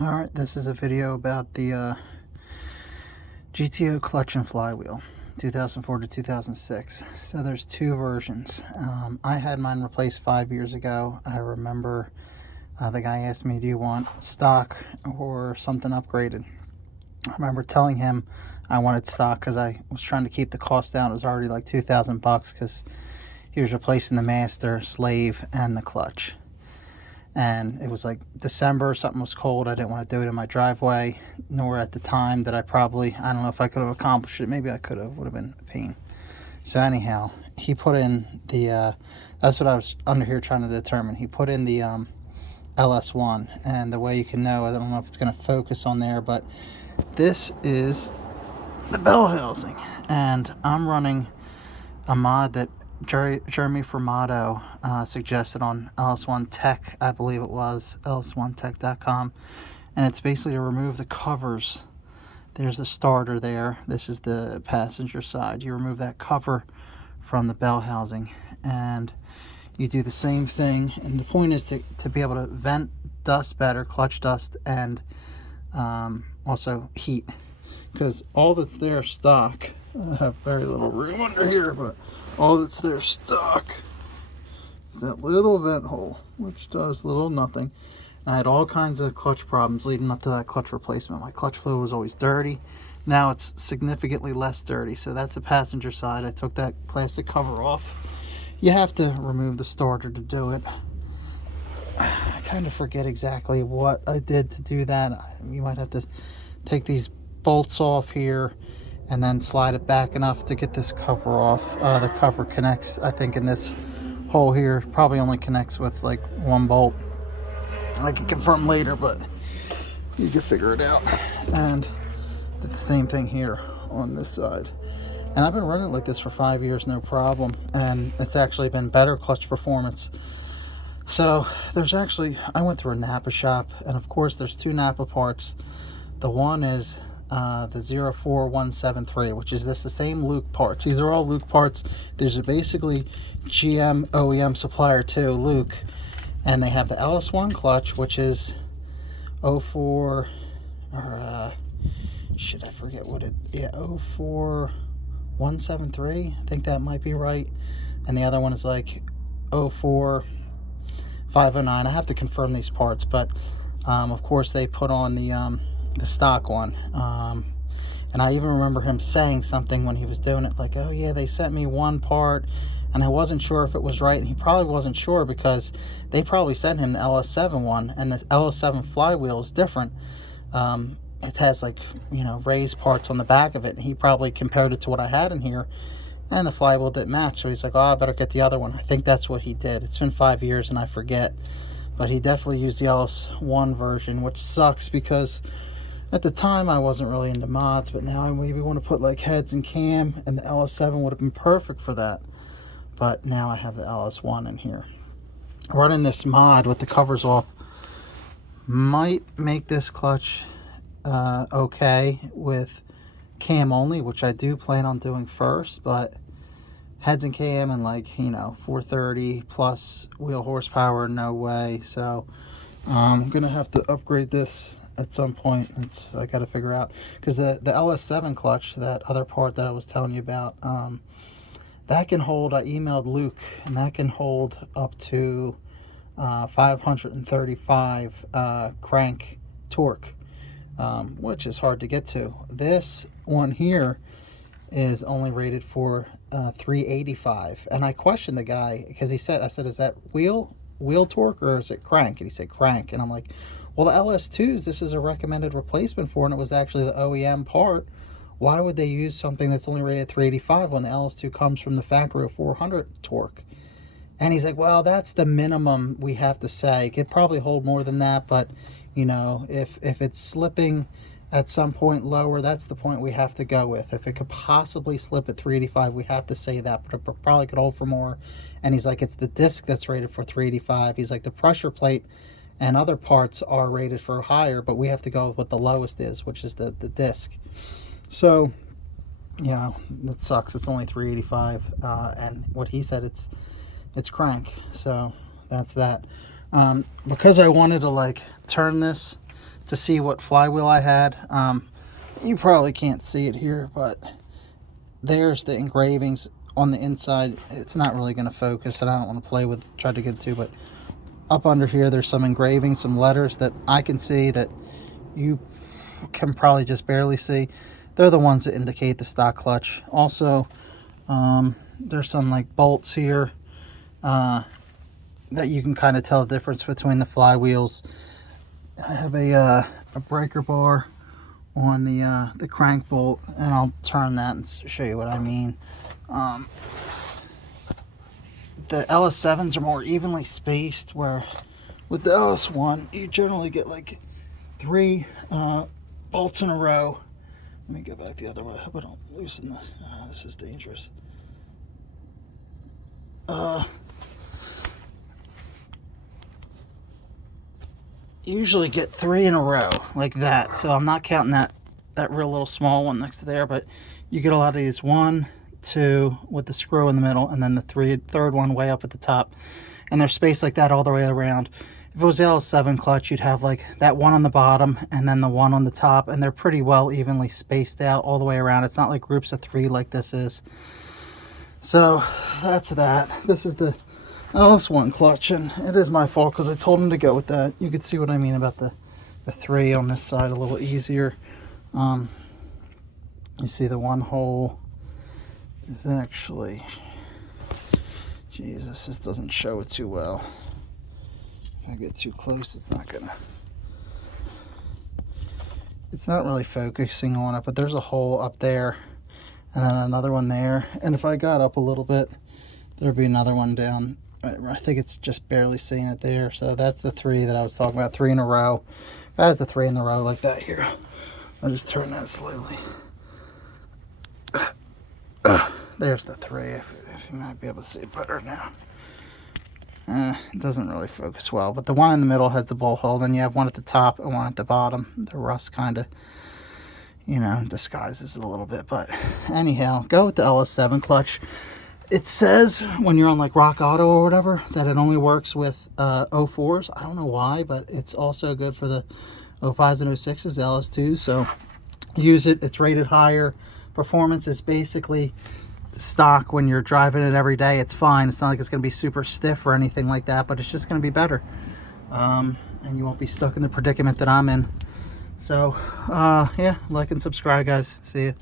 Alright, this is a video about the GTO clutch and flywheel, 2004 to 2006. So there's two versions. I had mine replaced 5 years ago. I remember the guy asked me, do you want stock or something upgraded? I remember telling him I wanted stock because I was trying to keep the cost down. It was already like $2,000 because he was replacing the master, slave, and the clutch. And it was like December, something was cold. I didn't want to do it in my driveway, nor at the time that I don't know if I could have accomplished it. Maybe I could have, would have been a pain. So anyhow, he put in the, that's what I was under here trying to determine. He put in the LS1, and the way you can know, I don't know if it's going to focus on there, but this is the bell housing. And I'm running a mod that Jeremy Formato suggested on LS1 Tech, I believe it was, ls1tech.com. And it's basically to remove the covers. There's the starter there. This is the passenger side. You remove that cover from the bell housing, and you do the same thing. And the point is to be able to vent dust better, clutch dust, and also heat. Because all that's there stock, I have very little room under here, but all that's there stock is that little vent hole, which does little nothing. And I had all kinds of clutch problems leading up to that clutch replacement. My clutch fluid was always dirty. Now it's significantly less dirty. So that's the passenger side. I took that plastic cover off. You have to remove the starter to do it. I kind of forget exactly what I did to do that. You might have to take these bolts off here and then slide it back enough to get this cover off. The cover connects, I think, in this hole here. Probably only connects with like one bolt. I can confirm later, but you can figure it out. And did the same thing here on this side. And I've been running it like this for 5 years, no problem. And it's actually been better clutch performance. So there's actually, I went through a Napa shop, and of course there's two Napa parts. The one is the 04173, which is the same Luke parts. These are all Luke parts. There's a basically GM OEM supplier too, Luke, and they have the LS1 clutch, which is 04 or shit, I forget what it, yeah, 04173, I think that might be right. And the other one is like 04509. I have to confirm these parts, but of course they put on the stock one. And I even remember him saying something when he was doing it, like, oh yeah, they sent me one part and I wasn't sure if it was right. And he probably wasn't sure because they probably sent him the LS7 one, and the LS7 flywheel is different. It has, like, you know, raised parts on the back of it, and he probably compared it to what I had in here, and the flywheel didn't match. So he's like, oh, I better get the other one. I think that's what he did. It's been 5 years and I forget, but he definitely used the LS1 version, which sucks because at the time I wasn't really into mods, but now I maybe want to put like heads and cam, and the LS7 would have been perfect for that. But now I have the LS1 in here. Running this mod with the covers off might make this clutch okay with cam only, which I do plan on doing first, but heads and cam and, like, you know, 430 plus wheel horsepower, no way. So I'm gonna have to upgrade this at some point. I got to figure out, because the LS7 clutch, that other part that I was telling you about, that can hold, I emailed Luke, and that can hold up to 535 crank torque, which is hard to get to. This one here is only rated for 385, and I questioned the guy because I said, is that wheel torque or is it crank? And he said crank, and I'm like, well, the LS2s, this is a recommended replacement for, and it was actually the OEM part. Why would they use something that's only rated 385 when the LS2 comes from the factory of 400 torque? And he's like, well, that's the minimum we have to say. It could probably hold more than that, but, you know, if it's slipping at some point lower, that's the point we have to go with. If it could possibly slip at 385, we have to say that, but it probably could hold for more. And he's like, it's the disc that's rated for 385. He's like, the pressure plate and other parts are rated for higher, but we have to go with what the lowest is, which is the disc. So, you know, that sucks. It's only 385, and what he said, it's crank. So that's that. Because I wanted to, like, turn this to see what flywheel I had. You probably can't see it here, but there's the engravings on the inside. It's not really going to focus, and I don't want to play with, try to get it to, but up under here there's some engravings, some letters that I can see that you can probably just barely see. They're the ones that indicate the stock clutch. Also, there's some like bolts here that you can kind of tell the difference between the flywheels. I have a breaker bar on the crank bolt, and I'll turn that and show you what I mean. The LS7s are more evenly spaced, where with the LS1 you generally get like 3 bolts in a row. Let me go back the other way. I hope I don't loosen this. This is dangerous. Usually get 3 in a row like that, so I'm not counting that real little small one next to there, but you get a lot of these 1, 2 with the screw in the middle, and then the third one way up at the top, and they're spaced like that all the way around. If it was the LS7 clutch, you'd have like that one on the bottom and then the one on the top, and they're pretty well evenly spaced out all the way around. It's not like groups of 3 like this is. So that's that. This is the LS1 clutch, and it is my fault because I told him to go with that. You could see what I mean about the 3 on this side a little easier. You see the one hole is actually, Jesus, this doesn't show it too well. If I get too close, it's not really focusing on it, but there's a hole up there and then another one there, and if I got up a little bit, there'd be another one down. I think it's just barely seeing it there. So that's the 3 that I was talking about, 3 in a row. If I has the 3 in a row like that here, I'll just turn that slowly. There's the 3, if you might be able to see it better now. It doesn't really focus well, but the one in the middle has the bolt hole. Then you have one at the top and one at the bottom. The rust kind of, disguises it a little bit. But anyhow, go with the LS7 clutch. It says when you're on like Rock Auto or whatever that it only works with 04s. I don't know why, but it's also good for the 05s and 06s, the LS2s. So use it. It's rated higher. Performance is basically stock when you're driving it every day. It's fine. It's not like it's going to be super stiff or anything like that, but it's just going to be better. And you won't be stuck in the predicament that I'm in. So, yeah, like and subscribe, guys. See you.